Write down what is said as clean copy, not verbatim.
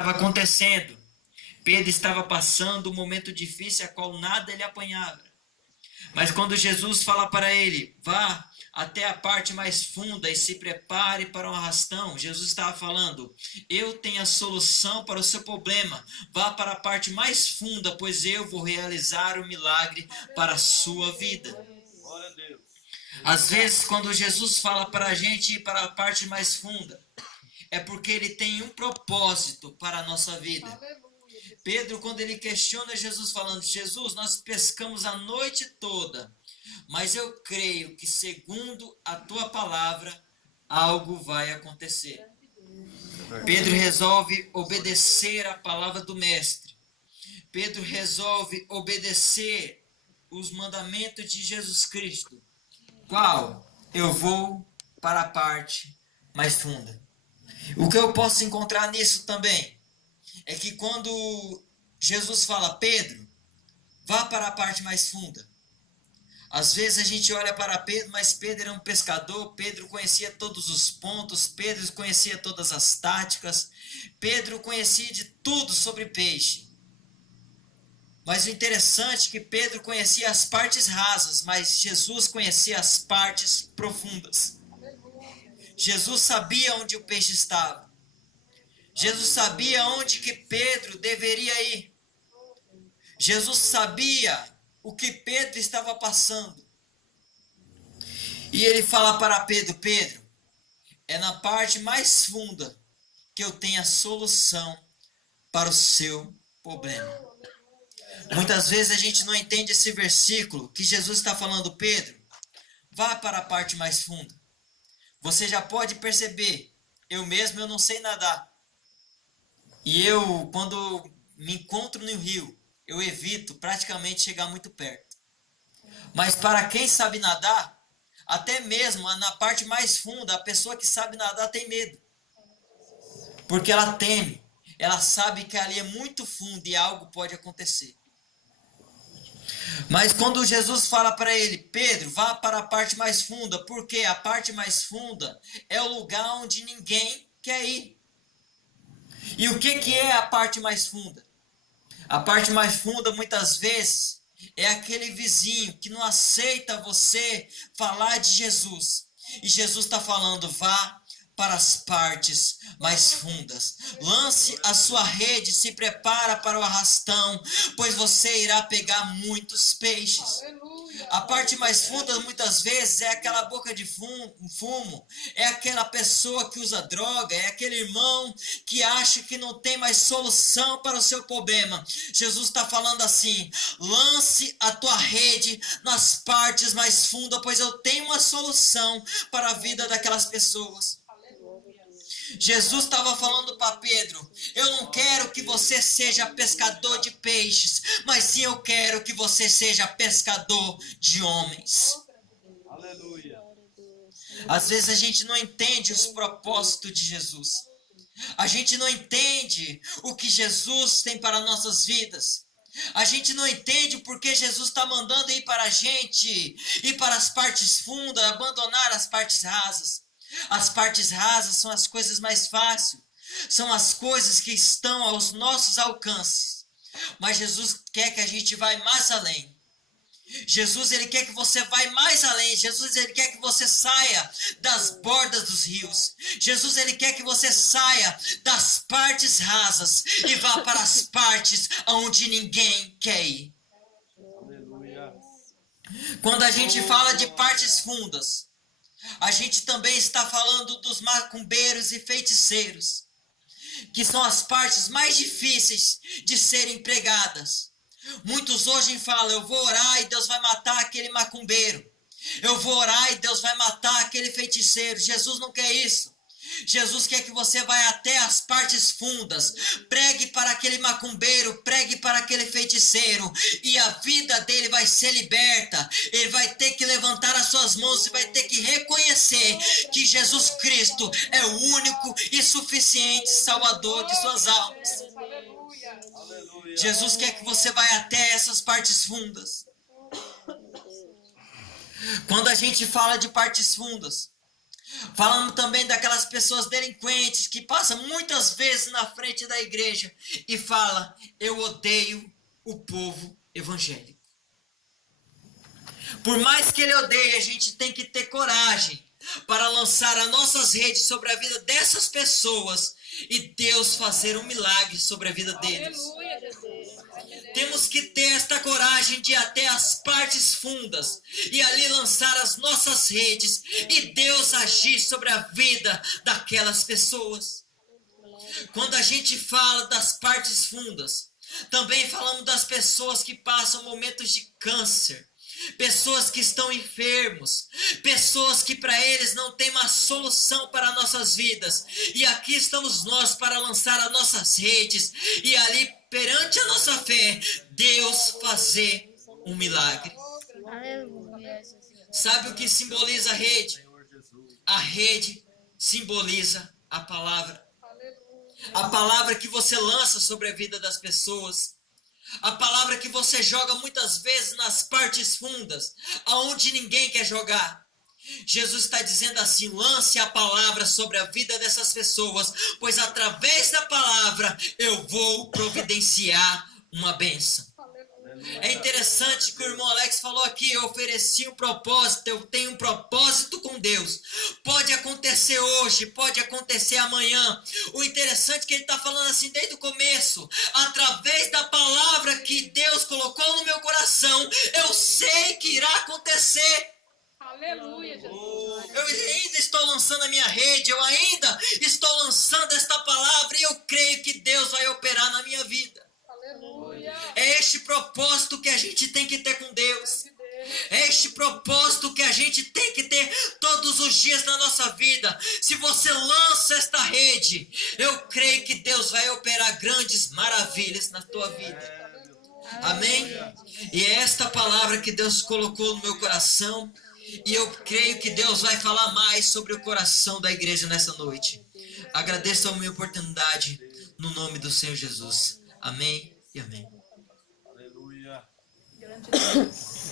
estava acontecendo. Pedro estava passando um momento difícil, a qual nada ele apanhava. Mas quando Jesus fala para ele, vá até a parte mais funda e se prepare para um arrastão, Jesus estava falando, eu tenho a solução para o seu problema. Vá para a parte mais funda, pois eu vou realizar o milagre para a sua vida. Glória a Deus. Às vezes, quando Jesus fala para a gente ir para a parte mais funda, é porque ele tem um propósito para a nossa vida. Pedro, quando ele questiona Jesus, falando, Jesus, nós pescamos a noite toda, mas eu creio que segundo a tua palavra, algo vai acontecer. Pedro resolve obedecer a palavra do mestre. Pedro resolve obedecer os mandamentos de Jesus Cristo. Qual? Eu vou para a parte mais funda. O que eu posso encontrar nisso também é que quando Jesus fala, Pedro, vá para a parte mais funda. Às vezes a gente olha para Pedro, mas Pedro era um pescador, Pedro conhecia todos os pontos, Pedro conhecia todas as táticas, Pedro conhecia de tudo sobre peixe. Mas o interessante é que Pedro conhecia as partes rasas, mas Jesus conhecia as partes profundas. Jesus sabia onde o peixe estava. Jesus sabia onde que Pedro deveria ir. Jesus sabia o que Pedro estava passando. E ele fala para Pedro, Pedro, é na parte mais funda que eu tenho a solução para o seu problema. Muitas vezes a gente não entende esse versículo que Jesus está falando, Pedro, vá para a parte mais funda. Você já pode perceber, eu não sei nadar. E eu, quando me encontro no rio, eu evito praticamente chegar muito perto. Mas para quem sabe nadar, até mesmo na parte mais funda, a pessoa que sabe nadar tem medo. Porque ela teme. Ela sabe que ali é muito fundo e algo pode acontecer. Mas quando Jesus fala para ele, Pedro, vá para a parte mais funda, porque a parte mais funda é o lugar onde ninguém quer ir. E o que é a parte mais funda? A parte mais funda, muitas vezes, é aquele vizinho que não aceita você falar de Jesus. E Jesus está falando, vá para as partes mais fundas. Lance a sua rede, se prepara para o arrastão, pois você irá pegar muitos peixes. A parte mais funda, muitas vezes, é aquela boca de fumo, é aquela pessoa que usa droga, é aquele irmão que acha que não tem mais solução para o seu problema. Jesus está falando assim, lance a tua rede nas partes mais fundas, pois eu tenho uma solução para a vida daquelas pessoas. Jesus estava falando para Pedro, eu não quero que você seja pescador de peixes, mas sim eu quero que você seja pescador de homens. Aleluia. Às vezes a gente não entende os propósitos de Jesus. A gente não entende o que Jesus tem para nossas vidas. A gente não entende porque Jesus está mandando ir para a gente, ir para as partes fundas, abandonar as partes rasas. As partes rasas são as coisas mais fáceis, são as coisas que estão aos nossos alcances. Mas Jesus quer que a gente vá mais além. Jesus, ele quer que você vá mais além. Jesus, ele quer que você saia das bordas dos rios. Jesus, ele quer que você saia das partes rasas e vá para as partes onde ninguém quer ir. Aleluia. Quando a gente fala de partes fundas, a gente também está falando dos macumbeiros e feiticeiros, que são as partes mais difíceis de serem pregadas. Muitos hoje falam, eu vou orar e Deus vai matar aquele macumbeiro. Eu vou orar e Deus vai matar aquele feiticeiro. Jesus não quer isso. Jesus quer que você vá até as partes fundas, pregue para aquele macumbeiro, pregue para aquele feiticeiro, e a vida dele vai ser liberta. Ele vai ter que levantar as suas mãos e vai ter que reconhecer que Jesus Cristo é o único e suficiente Salvador de suas almas. Aleluia. Jesus quer que você vá até essas partes fundas. Quando a gente fala de partes fundas, Falamos também daquelas pessoas delinquentes que passam muitas vezes na frente da igreja e fala: eu odeio o povo evangélico. Por mais que ele odeie, a gente tem que ter coragem para lançar as nossas redes sobre a vida dessas pessoas e Deus fazer um milagre sobre a vida deles. Aleluia, Jesus. Temos que ter esta coragem de ir até as partes fundas e ali lançar as nossas redes e Deus agir sobre a vida daquelas pessoas. Quando a gente fala das partes fundas, também falamos das pessoas que passam momentos de câncer, pessoas que estão enfermos, pessoas que para eles não tem uma solução para nossas vidas. E aqui estamos nós para lançar as nossas redes e ali perante a nossa fé, Deus fazer um milagre. Aleluia, Jesus. Sabe o que simboliza a rede? Senhor Jesus. A rede simboliza a palavra. A palavra que você lança sobre a vida das pessoas. A palavra que você joga muitas vezes nas partes fundas, aonde ninguém quer jogar. Jesus está dizendo assim: lance a palavra sobre a vida dessas pessoas, pois através da palavra eu vou providenciar uma bênção. É interessante que o irmão Alex falou aqui: eu ofereci um propósito, eu tenho um propósito com Deus. Pode acontecer hoje, pode acontecer amanhã. O interessante é que ele está falando assim desde o começo: através da palavra que Deus colocou no meu coração, eu sei que irá acontecer. Aleluia, Jesus. Eu ainda estou lançando a minha rede, eu ainda estou lançando esta palavra e eu creio que Deus vai operar na minha vida. Aleluia. É este propósito que a gente tem que ter com Deus. É este propósito que a gente tem que ter todos os dias na nossa vida. Se você lança esta rede, eu creio que Deus vai operar grandes maravilhas na tua vida. Amém? E é esta palavra que Deus colocou no meu coração. E eu creio que Deus vai falar mais sobre o coração da igreja nessa noite. Agradeço a minha oportunidade no nome do Senhor Jesus. Amém e amém. Aleluia. Grande Deus.